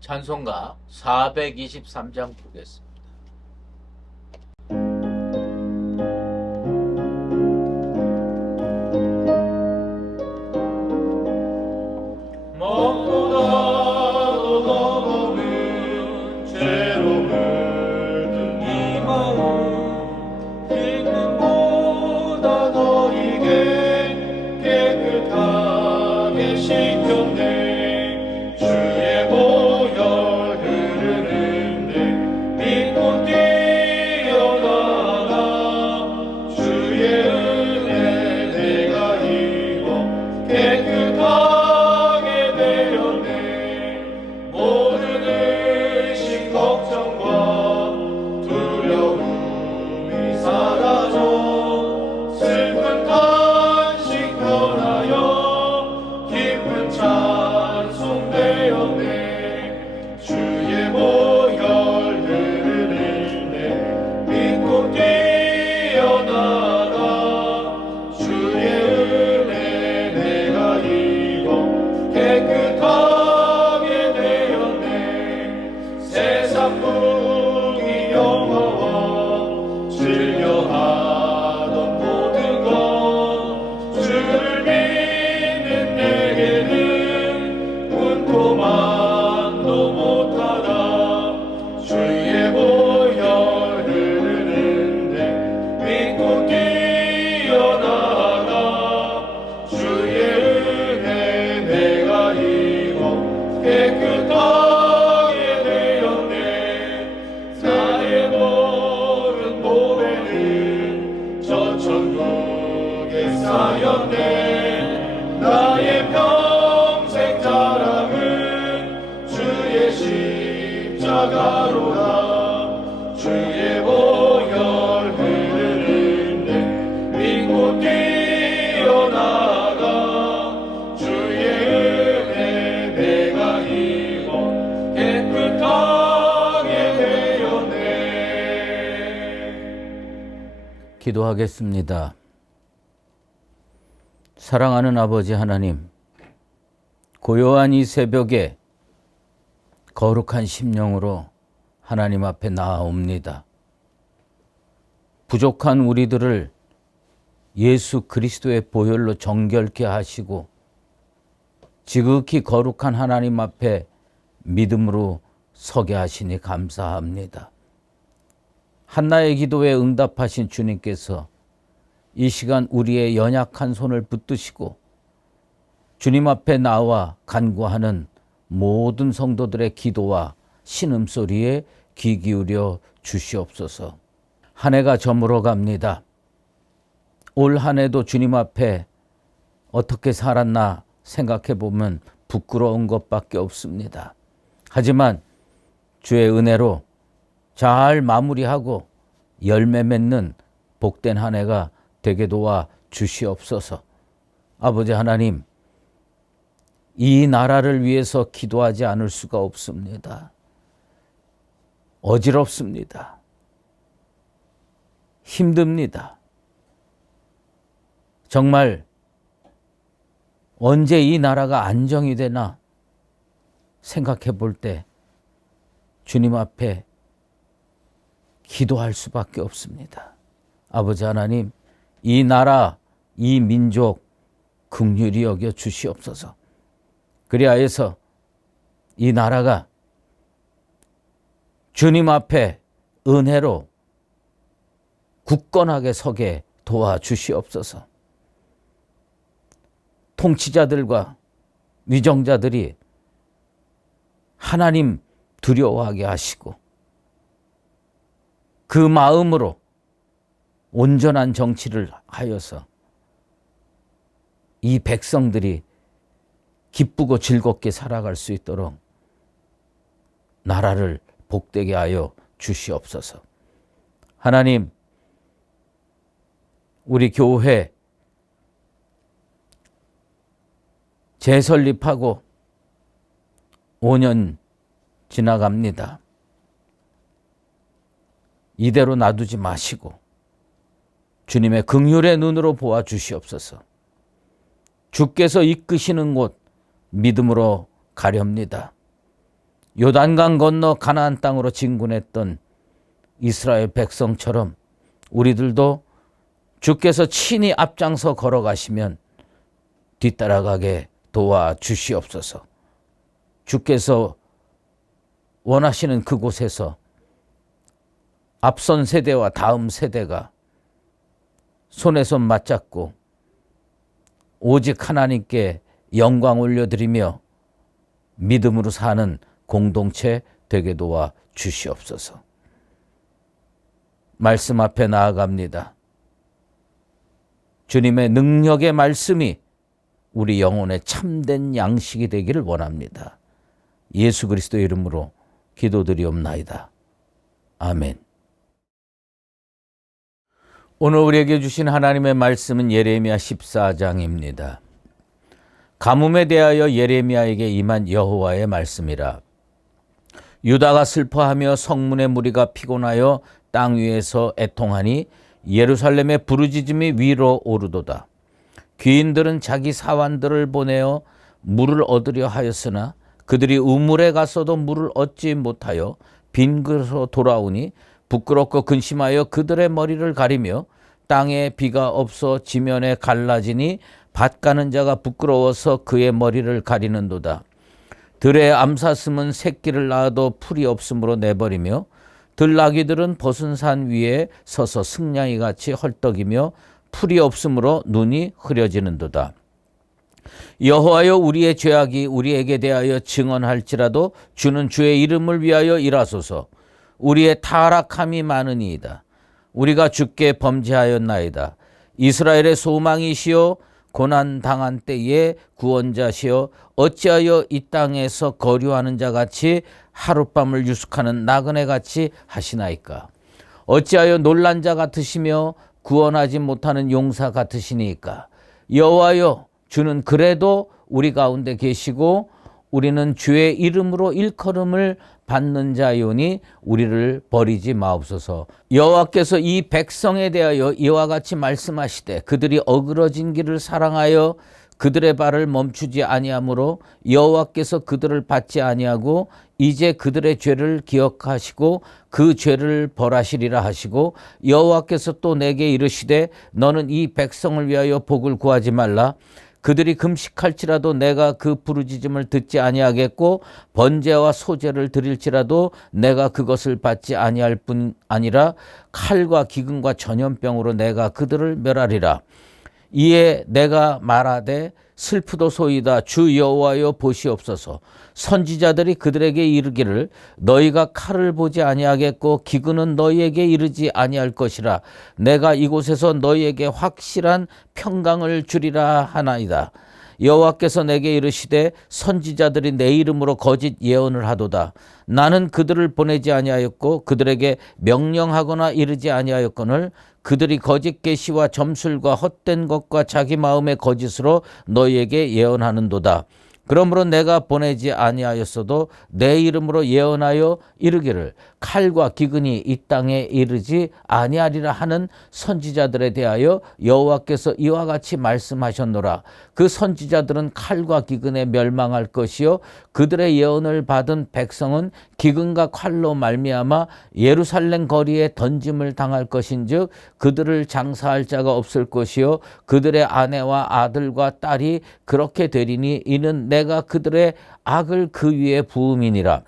찬송가 423장 부르겠습니다. 먹보다도 더 검은 죄로 물든 이 마음 기쁨보다 더 이게 깨끗하게 씻겼네. 주의 보혈 흐르는데 믿고 뛰어나가. 주의 은혜 내가 입어 깨끗하게 되었네. 모든 의심 걱정과 두려움이 사라져 슬픈 탄식 변하여 기쁜 찬송 되었네. 주의 보혈 흐르는데 믿고 뛰어나가. 주의 은혜 내가 입어 깨끗하게 되었네. 세상 풍기 영화와 즐겨하던 모든 것 주를 믿는 내게는 분토만도 못하다. 주의 보혈 흐르는데 믿고 뛰어나가. 주의 은혜 내가 입어 깨끗하게 되었네. 나의 모든 보배는 저 천국에 쌓였네. 나의 평생 자랑은 주의 십자가로다. 주의 보혈 흐르는데 믿고 뛰어나가. 주의 은혜 내가 입어 깨끗하게 되었네. 기도하겠습니다. 사랑하는 아버지 하나님, 고요한 이 새벽에 거룩한 심령으로 하나님 앞에 나아옵니다. 부족한 우리들을 예수 그리스도의 보혈로 정결케 하시고 지극히 거룩한 하나님 앞에 믿음으로 서게 하시니 감사합니다. 한나의 기도에 응답하신 주님께서 이 시간 우리의 연약한 손을 붙드시고 주님 앞에 나와 간구하는 모든 성도들의 기도와 신음소리에 귀 기울여 주시옵소서. 한 해가 저물어 갑니다. 올 한 해도 주님 앞에 어떻게 살았나 생각해 보면 부끄러운 것밖에 없습니다. 하지만 주의 은혜로 잘 마무리하고 열매 맺는 복된 한 해가 되게 도와 주시옵소서. 아버지 하나님, 이 나라를 위해서 기도하지 않을 수가 없습니다. 어지럽습니다. 힘듭니다. 정말 언제 이 나라가 안정이 되나 생각해 볼 때 주님 앞에 기도할 수밖에 없습니다. 아버지 하나님, 이 나라, 이 민족 긍휼히 여겨 주시옵소서. 그리하여서 이 나라가 주님 앞에 은혜로 굳건하게 서게 도와주시옵소서. 통치자들과 위정자들이 하나님 두려워하게 하시고 그 마음으로 온전한 정치를 하여서 이 백성들이 기쁘고 즐겁게 살아갈 수 있도록 나라를 복되게 하여 주시옵소서. 하나님, 우리 교회 재설립하고 5년 지나갑니다. 이대로 놔두지 마시고 주님의 긍휼의 눈으로 보아 주시옵소서. 주께서 이끄시는 곳 믿음으로 가렵니다. 요단강 건너 가나안 땅으로 진군했던 이스라엘 백성처럼 우리들도 주께서 친히 앞장서 걸어가시면 뒤따라가게 도와주시옵소서. 주께서 원하시는 그곳에서 앞선 세대와 다음 세대가 손에 손 맞잡고 오직 하나님께 영광 올려드리며 믿음으로 사는 공동체 되게 도와 주시옵소서. 말씀 앞에 나아갑니다. 주님의 능력의 말씀이 우리 영혼의 참된 양식이 되기를 원합니다. 예수 그리스도의 이름으로 기도드리옵나이다. 아멘. 오늘 우리에게 주신 하나님의 말씀은 예레미야 14장입니다. 가뭄에 대하여 예레미야에게 임한 여호와의 말씀이라. 유다가 슬퍼하며 성문의 무리가 피곤하여 땅 위에서 애통하니 예루살렘의 부르짖음이 위로 오르도다. 귀인들은 자기 사환들을 보내어 물을 얻으려 하였으나 그들이 우물에 가서도 물을 얻지 못하여 빈 그릇으로 돌아오니 부끄럽고 근심하여 그들의 머리를 가리며 땅에 비가 없어 지면에 갈라지니 밭 가는 자가 부끄러워서 그의 머리를 가리는도다. 들의 암사슴은 새끼를 낳아도 풀이 없으므로 내버리며 들나귀들은 벗은 산 위에 서서 승냥이 같이 헐떡이며 풀이 없으므로 눈이 흐려지는도다. 여호와여, 우리의 죄악이 우리에게 대하여 증언할지라도 주는 주의 이름을 위하여 일하소서. 우리의 타락함이 많으니이다. 우리가 주께 범죄하였나이다. 이스라엘의 소망이시여 고난 당한 때에 구원자시여 어찌하여 이 땅에서 거류하는 자같이 하룻밤을 유숙하는 나그네같이 하시나이까. 어찌하여 놀란 자 같으시며 구원하지 못하는 용사 같으시니까. 여호와여, 주는 그래도 우리 가운데 계시고 우리는 주의 이름으로 일컬음을 받는 자요니 우리를 버리지 마옵소서. 여호와께서 이 백성에 대하여 이와 같이 말씀하시되 그들이 어그러진 길을 사랑하여 그들의 발을 멈추지 아니하므로 여호와께서 그들을 받지 아니하고 이제 그들의 죄를 기억하시고 그 죄를 벌하시리라 하시고, 여호와께서 또 내게 이르시되 너는 이 백성을 위하여 복을 구하지 말라. 그들이 금식할지라도 내가 그 부르짖음을 듣지 아니하겠고 번제와 소제를 드릴지라도 내가 그것을 받지 아니할 뿐 아니라 칼과 기근과 전염병으로 내가 그들을 멸하리라. 이에 내가 말하되 슬프도소이다. 주 여호와여, 보시옵소서. 선지자들이 그들에게 이르기를 너희가 칼을 보지 아니하겠고 기근은 너희에게 이르지 아니할 것이라. 내가 이곳에서 너희에게 확실한 평강을 주리라 하나이다. 여호와께서 내게 이르시되 선지자들이 내 이름으로 거짓 예언을 하도다. 나는 그들을 보내지 아니하였고 그들에게 명령하거나 이르지 아니하였거늘 그들이 거짓 계시와 점술과 헛된 것과 자기 마음의 거짓으로 너희에게 예언하는도다. 그러므로 내가 보내지 아니하였어도 내 이름으로 예언하여 이르기를 칼과 기근이 이 땅에 이르지 아니하리라 하는 선지자들에 대하여 여호와께서 이와 같이 말씀하셨노라. 그 선지자들은 칼과 기근에 멸망할 것이요 그들의 예언을 받은 백성은 기근과 칼로 말미암아 예루살렘 거리에 던짐을 당할 것인즉 그들을 장사할 자가 없을 것이요 그들의 아내와 아들과 딸이 그렇게 되리니 이는 내가 그들의 악을 그 위에 부음이니라.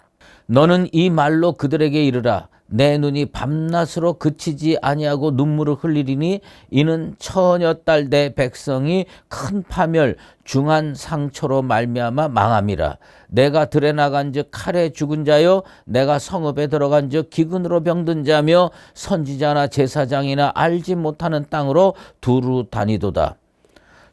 너는 이 말로 그들에게 이르라. 내 눈이 밤낮으로 그치지 아니하고 눈물을 흘리리니 이는 처녀 딸 내 백성이 큰 파멸 중한 상처로 말미암아 망함이라. 내가 들에 나간즉 칼에 죽은 자요 내가 성읍에 들어간즉 기근으로 병든 자며 선지자나 제사장이나 알지 못하는 땅으로 두루 다니도다.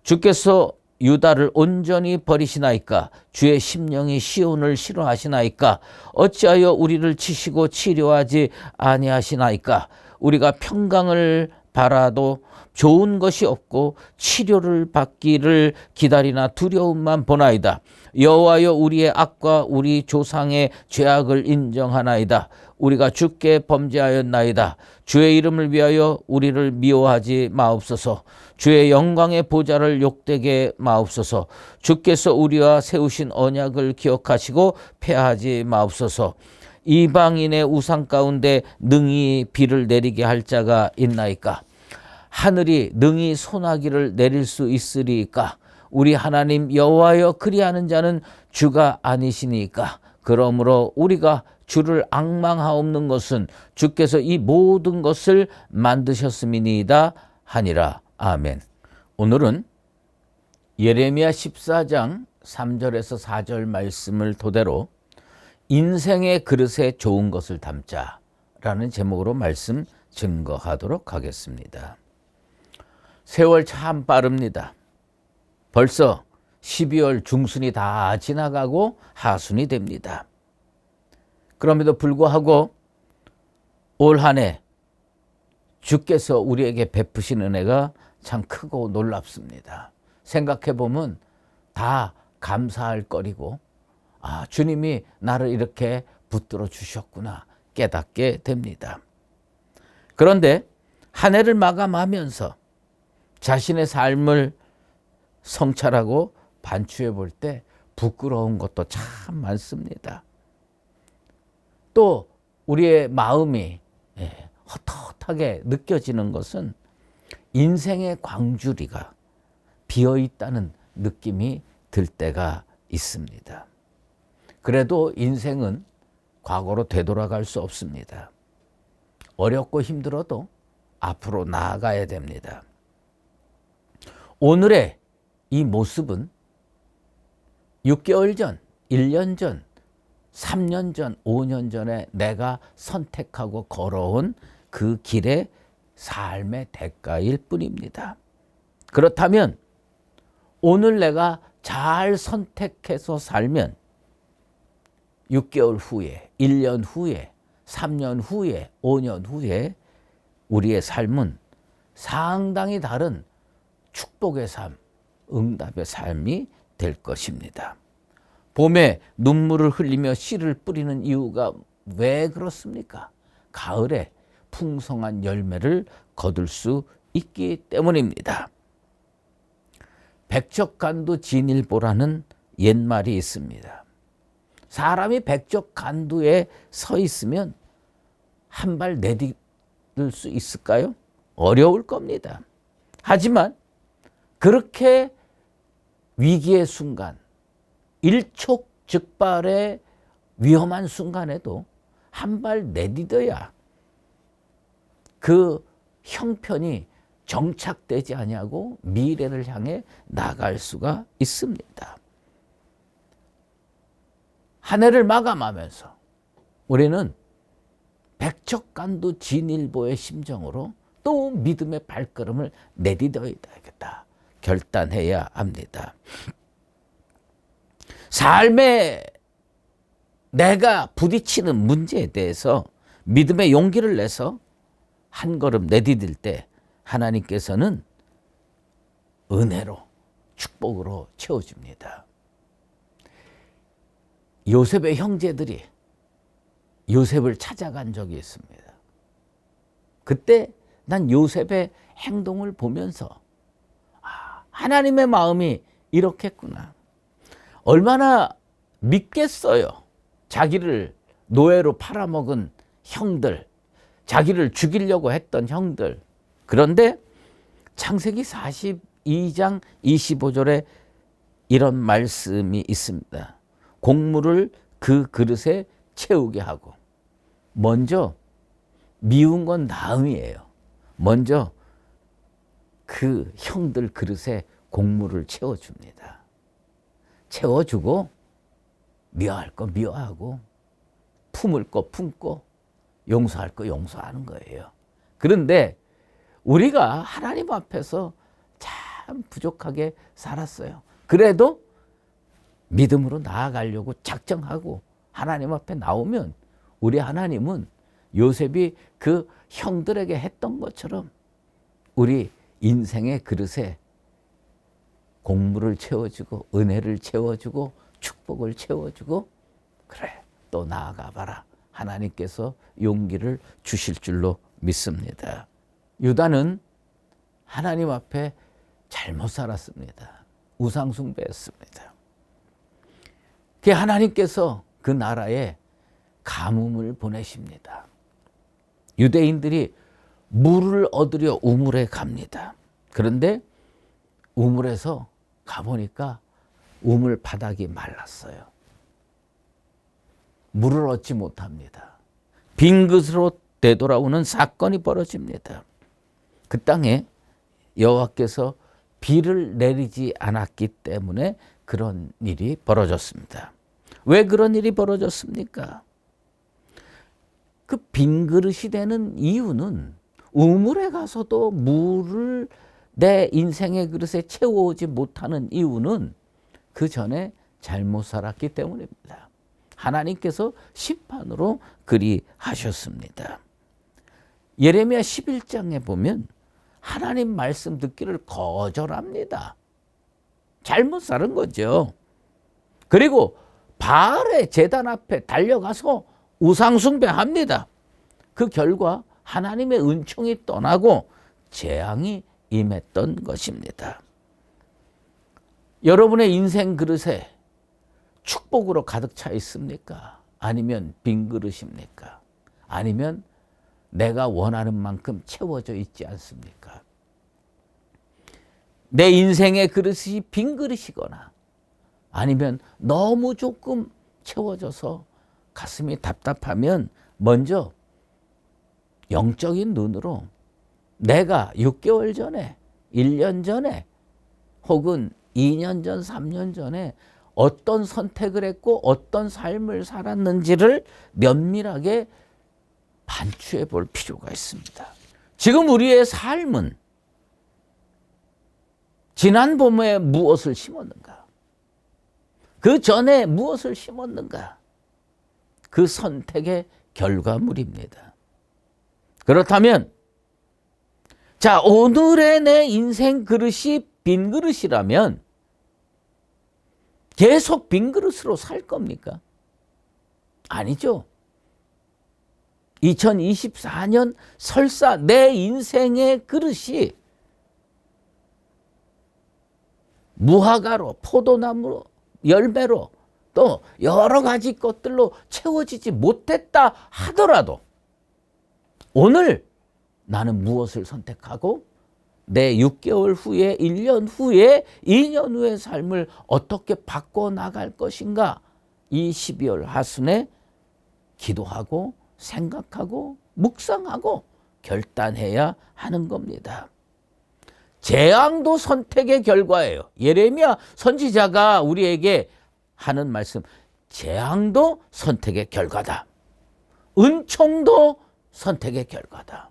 주께서 유다를 온전히 버리시나이까? 주의 심령이 시온을 싫어하시나이까? 어찌하여 우리를 치시고 치료하지 아니하시나이까? 우리가 평강을 바라도 좋은 것이 없고 치료를 받기를 기다리나 두려움만 보나이다. 여호와여, 우리의 악과 우리 조상의 죄악을 인정하나이다. 우리가 주께 범죄하였나이다. 주의 이름을 위하여 우리를 미워하지 마옵소서. 주의 영광의 보좌를 욕되게 마옵소서. 주께서 우리와 세우신 언약을 기억하시고 패하지 마옵소서. 이방인의 우상 가운데 능히 비를 내리게 할 자가 있나이까? 하늘이 능히 소나기를 내릴 수 있으리이까? 우리 하나님 여호와여, 그리하는 자는 주가 아니시니까? 그러므로 우리가 주를 앙망하옵는 것은 주께서 이 모든 것을 만드셨음이니이다 하니라. 아멘. 오늘은 예레미야 14장 3절에서 4절 말씀을 토대로 인생의 그릇에 좋은 것을 담자라는 제목으로 말씀 증거하도록 하겠습니다. 세월 참 빠릅니다. 벌써 12월 중순이 다 지나가고 하순이 됩니다. 그럼에도 불구하고 올 한 해 주께서 우리에게 베푸신 은혜가 참 크고 놀랍습니다. 생각해 보면 다 감사할 거리고, 아, 주님이 나를 이렇게 붙들어 주셨구나 깨닫게 됩니다. 그런데 한 해를 마감하면서 자신의 삶을 성찰하고 반추해 볼 때 부끄러운 것도 참 많습니다. 또 우리의 마음이 헛헛하게 느껴지는 것은 인생의 광주리가 비어있다는 느낌이 들 때가 있습니다. 그래도 인생은 과거로 되돌아갈 수 없습니다. 어렵고 힘들어도 앞으로 나아가야 됩니다. 오늘의 이 모습은 6개월 전, 1년 전, 3년 전, 5년 전에 내가 선택하고 걸어온 그 길의 삶의 대가일 뿐입니다. 그렇다면 오늘 내가 잘 선택해서 살면 6개월 후에, 1년 후에, 3년 후에, 5년 후에 우리의 삶은 상당히 다른 축복의 삶, 응답의 삶이 될 것입니다. 봄에 눈물을 흘리며 씨를 뿌리는 이유가 왜 그렇습니까? 가을에 풍성한 열매를 거둘 수 있기 때문입니다. 백척간두 진일보라는 옛말이 있습니다. 사람이 백척간두에 서 있으면 한 발 내딛을 수 있을까요? 어려울 겁니다. 하지만 그렇게 위기의 순간, 일촉즉발의 위험한 순간에도 한 발 내딛어야 그 형편이 정착되지 아니하고 미래를 향해 나갈 수가 있습니다. 한 해를 마감하면서 우리는 백척간두 진일보의 심정으로 또 믿음의 발걸음을 내딛어야겠다 결단해야 합니다. 삶에 내가 부딪히는 문제에 대해서 믿음의 용기를 내서 한 걸음 내디딜 때 하나님께서는 은혜로, 축복으로 채워줍니다. 요셉의 형제들이 요셉을 찾아간 적이 있습니다. 그때 난 요셉의 행동을 보면서 하나님의 마음이 이렇겠구나. 얼마나 믿겠어요. 자기를 노예로 팔아먹은 형들, 자기를 죽이려고 했던 형들. 그런데 창세기 42장 25절에 이런 말씀이 있습니다. 곡물을 그 그릇에 채우게 하고, 먼저 미운 건 다음이에요. 먼저 그 형들 그릇에 곡물을 채워줍니다. 채워주고 미워할 거 미워하고 품을 거 품고 용서할 거 용서하는 거예요. 그런데 우리가 하나님 앞에서 참 부족하게 살았어요. 그래도 믿음으로 나아가려고 작정하고 하나님 앞에 나오면 우리 하나님은 요셉이 그 형들에게 했던 것처럼 우리 인생의 그릇에 공물을 채워주고 은혜를 채워주고 축복을 채워주고 그래 또 나아가 봐라. 하나님께서 용기를 주실 줄로 믿습니다. 유다는 하나님 앞에 잘못 살았습니다. 우상 숭배했습니다. 그 하나님께서 그 나라에 가뭄을 보내십니다. 유대인들이 물을 얻으려 우물에 갑니다. 그런데 우물에서 가보니까 우물 바닥이 말랐어요. 물을 얻지 못합니다. 빈 그릇으로 되돌아오는 사건이 벌어집니다. 그 땅에 여호와께서 비를 내리지 않았기 때문에 그런 일이 벌어졌습니다. 왜 그런 일이 벌어졌습니까? 그 빈 그릇이 되는 이유는 우물에 가서도 물을 내 인생의 그릇에 채워오지 못하는 이유는 그 전에 잘못 살았기 때문입니다. 하나님께서 심판으로 그리하셨습니다. 예레미야 11장에 보면 하나님 말씀 듣기를 거절합니다. 잘못 살은 거죠. 그리고 바알의 제단 앞에 달려가서 우상 숭배합니다. 그 결과 하나님의 은총이 떠나고 재앙이 임했던 것입니다. 여러분의 인생 그릇에 축복으로 가득 차 있습니까? 아니면 빈 그릇입니까? 아니면 내가 원하는 만큼 채워져 있지 않습니까? 내 인생의 그릇이 빈 그릇이거나 아니면 너무 조금 채워져서 가슴이 답답하면 먼저 영적인 눈으로 내가 6개월 전에, 1년 전에 혹은 2년 전, 3년 전에 어떤 선택을 했고 어떤 삶을 살았는지를 면밀하게 반추해 볼 필요가 있습니다. 지금 우리의 삶은 지난 봄에 무엇을 심었는가? 그 전에 무엇을 심었는가? 그 선택의 결과물입니다. 그렇다면 자, 오늘의 내 인생 그릇이 빈 그릇이라면 계속 빈 그릇으로 살 겁니까? 아니죠. 2024년 설사 내 인생의 그릇이 무화과로, 포도나무로, 열매로 또 여러 가지 것들로 채워지지 못했다 하더라도 오늘 나는 무엇을 선택하고 내 6개월 후에, 1년 후에, 2년 후의 삶을 어떻게 바꿔나갈 것인가? 이 12월 하순에 기도하고 생각하고 묵상하고 결단해야 하는 겁니다. 재앙도 선택의 결과예요. 예레미야 선지자가 우리에게 하는 말씀, 재앙도 선택의 결과다. 은총도 선택의 결과다.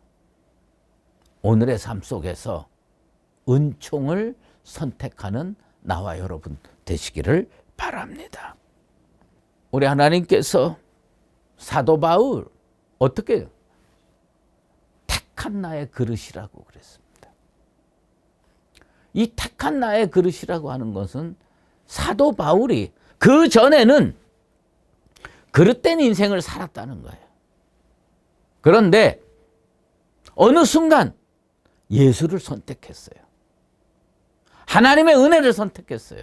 오늘의 삶 속에서 은총을 선택하는 나와 여러분 되시기를 바랍니다. 우리 하나님께서 사도 바울 어떻게 택한 나의 그릇이라고 그랬습니다. 이 택한 나의 그릇이라고 하는 것은 사도 바울이 그 전에는 그릇된 인생을 살았다는 거예요. 그런데 어느 순간 예수를 선택했어요. 하나님의 은혜를 선택했어요.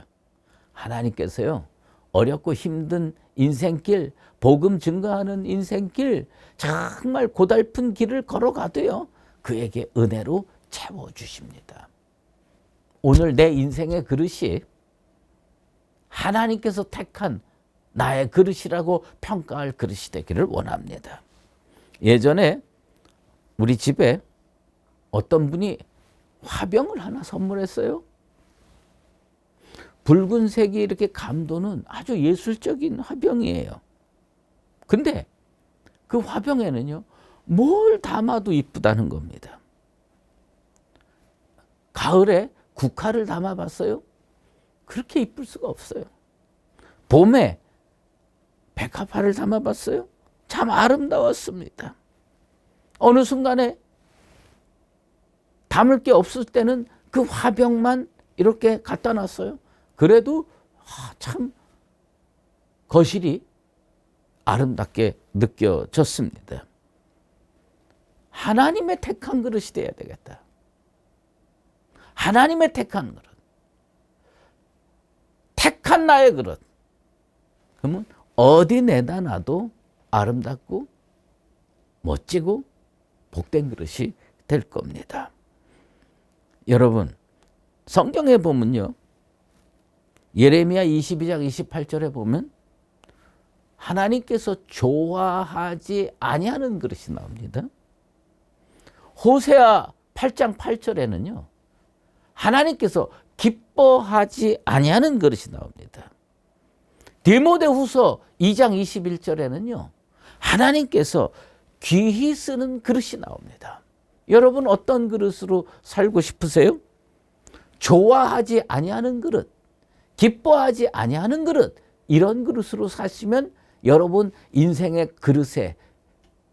하나님께서요, 어렵고 힘든 인생길, 복음 증거하는 인생길, 정말 고달픈 길을 걸어가도요, 그에게 은혜로 채워주십니다. 오늘 내 인생의 그릇이 하나님께서 택한 나의 그릇이라고 평가할 그릇이 되기를 원합니다. 예전에 우리 집에 어떤 분이 화병을 하나 선물했어요. 붉은색이 이렇게 감도는 아주 예술적인 화병이에요. 근데 그 화병에는요, 뭘 담아도 이쁘다는 겁니다. 가을에 국화를 담아봤어요? 그렇게 이쁠 수가 없어요. 봄에 백합화를 담아봤어요? 참 아름다웠습니다. 어느 순간에 담을 게 없을 때는 그 화병만 이렇게 갖다 놨어요. 그래도 참 거실이 아름답게 느껴졌습니다. 하나님의 택한 그릇이 돼야 되겠다. 하나님의 택한 그릇. 택한 나의 그릇. 그러면 어디 내다 놔도 아름답고 멋지고 복된 그릇이 될 겁니다. 여러분, 성경에 보면요. 예레미야 22장 28절에 보면 하나님께서 좋아하지 아니하는 그릇이 나옵니다. 호세아 8장 8절에는요. 하나님께서 기뻐하지 아니하는 그릇이 나옵니다. 디모데후서 2장 21절에는요. 하나님께서 귀히 쓰는 그릇이 나옵니다. 여러분 어떤 그릇으로 살고 싶으세요? 좋아하지 아니하는 그릇, 기뻐하지 아니하는 그릇, 이런 그릇으로 사시면 여러분 인생의 그릇에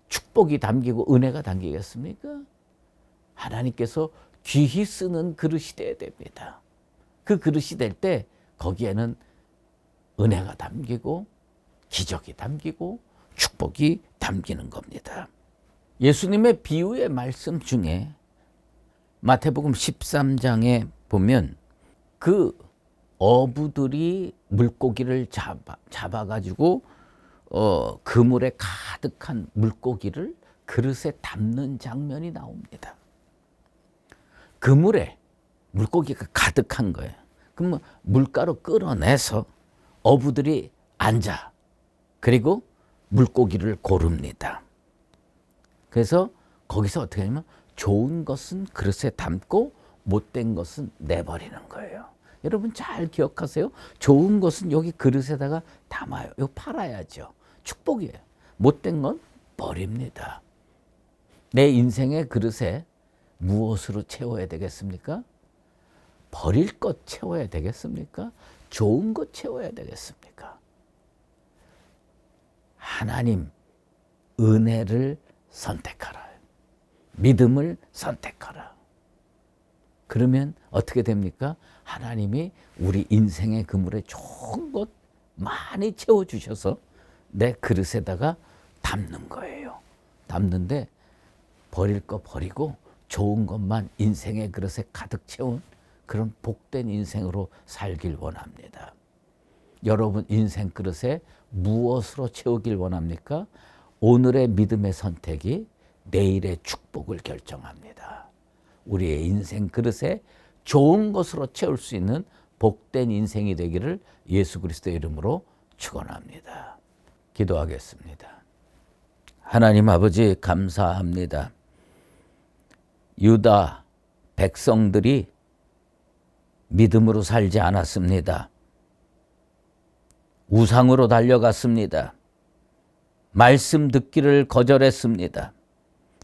축복이 담기고 은혜가 담기겠습니까? 하나님께서 귀히 쓰는 그릇이 돼야 됩니다. 그 그릇이 될 때 거기에는 은혜가 담기고 기적이 담기고 축복이 담기는 겁니다. 예수님의 비유의 말씀 중에 마태복음 13장에 보면 그 어부들이 물고기를 잡아가지고 그물에 가득한 물고기를 그릇에 담는 장면이 나옵니다. 그물에 물고기가 가득한 거예요. 그러면 물가로 끌어내서 어부들이 앉아 그리고 물고기를 고릅니다. 그래서 거기서 어떻게 하냐면 좋은 것은 그릇에 담고 못된 것은 내버리는 거예요. 여러분 잘 기억하세요. 좋은 것은 여기 그릇에다가 담아요. 이거 팔아야죠. 축복이에요. 못된 건 버립니다. 내 인생의 그릇에 무엇으로 채워야 되겠습니까? 버릴 것 채워야 되겠습니까? 좋은 것 채워야 되겠습니까? 하나님, 은혜를 선택하라. 믿음을 선택하라. 그러면 어떻게 됩니까? 하나님이 우리 인생의 그물에 좋은 것 많이 채워주셔서 내 그릇에다가 담는 거예요. 담는데 버릴 거 버리고 좋은 것만 인생의 그릇에 가득 채운 그런 복된 인생으로 살길 원합니다. 여러분 인생 그릇에 무엇으로 채우길 원합니까? 오늘의 믿음의 선택이 내일의 축복을 결정합니다. 우리의 인생 그릇에 좋은 것으로 채울 수 있는 복된 인생이 되기를 예수 그리스도의 이름으로 축원합니다. 기도하겠습니다. 하나님 아버지 감사합니다. 유다 백성들이 믿음으로 살지 않았습니다. 우상으로 달려갔습니다. 말씀 듣기를 거절했습니다.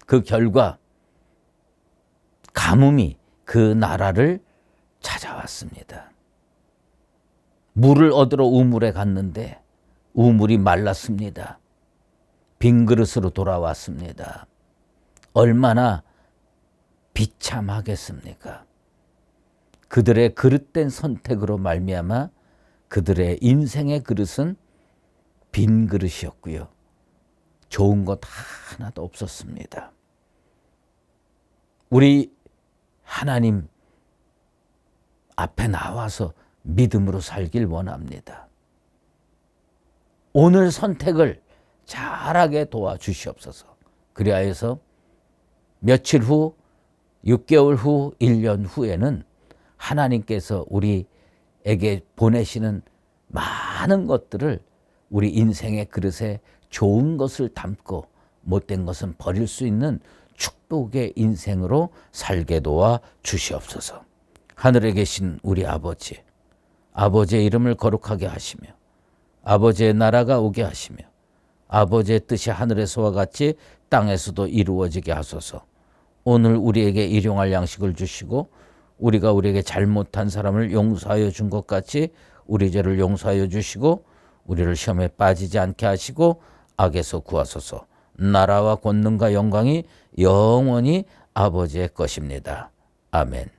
그 결과 가뭄이 그 나라를 찾아왔습니다. 물을 얻으러 우물에 갔는데 우물이 말랐습니다. 빈 그릇으로 돌아왔습니다. 얼마나 비참하겠습니까? 그들의 그릇된 선택으로 말미암아 그들의 인생의 그릇은 빈 그릇이었고요. 좋은 것 하나도 없었습니다. 우리 하나님 앞에 나와서 믿음으로 살길 원합니다. 오늘 선택을 잘하게 도와주시옵소서. 그리하여서 며칠 후, 6개월 후, 1년 후에는 하나님께서 우리에게 보내시는 많은 것들을 우리 인생의 그릇에 좋은 것을 담고 못된 것은 버릴 수 있는 축복의 인생으로 살게 도와 주시옵소서. 하늘에 계신 우리 아버지, 아버지의 이름을 거룩하게 하시며 아버지의 나라가 오게 하시며 아버지의 뜻이 하늘에서와 같이 땅에서도 이루어지게 하소서. 오늘 우리에게 일용할 양식을 주시고 우리가 우리에게 잘못한 사람을 용서하여 준 것 같이 우리 죄를 용서하여 주시고 우리를 시험에 빠지지 않게 하시고 악에서 구하소서. 나라와 권능과 영광이 영원히 아버지의 것입니다. 아멘.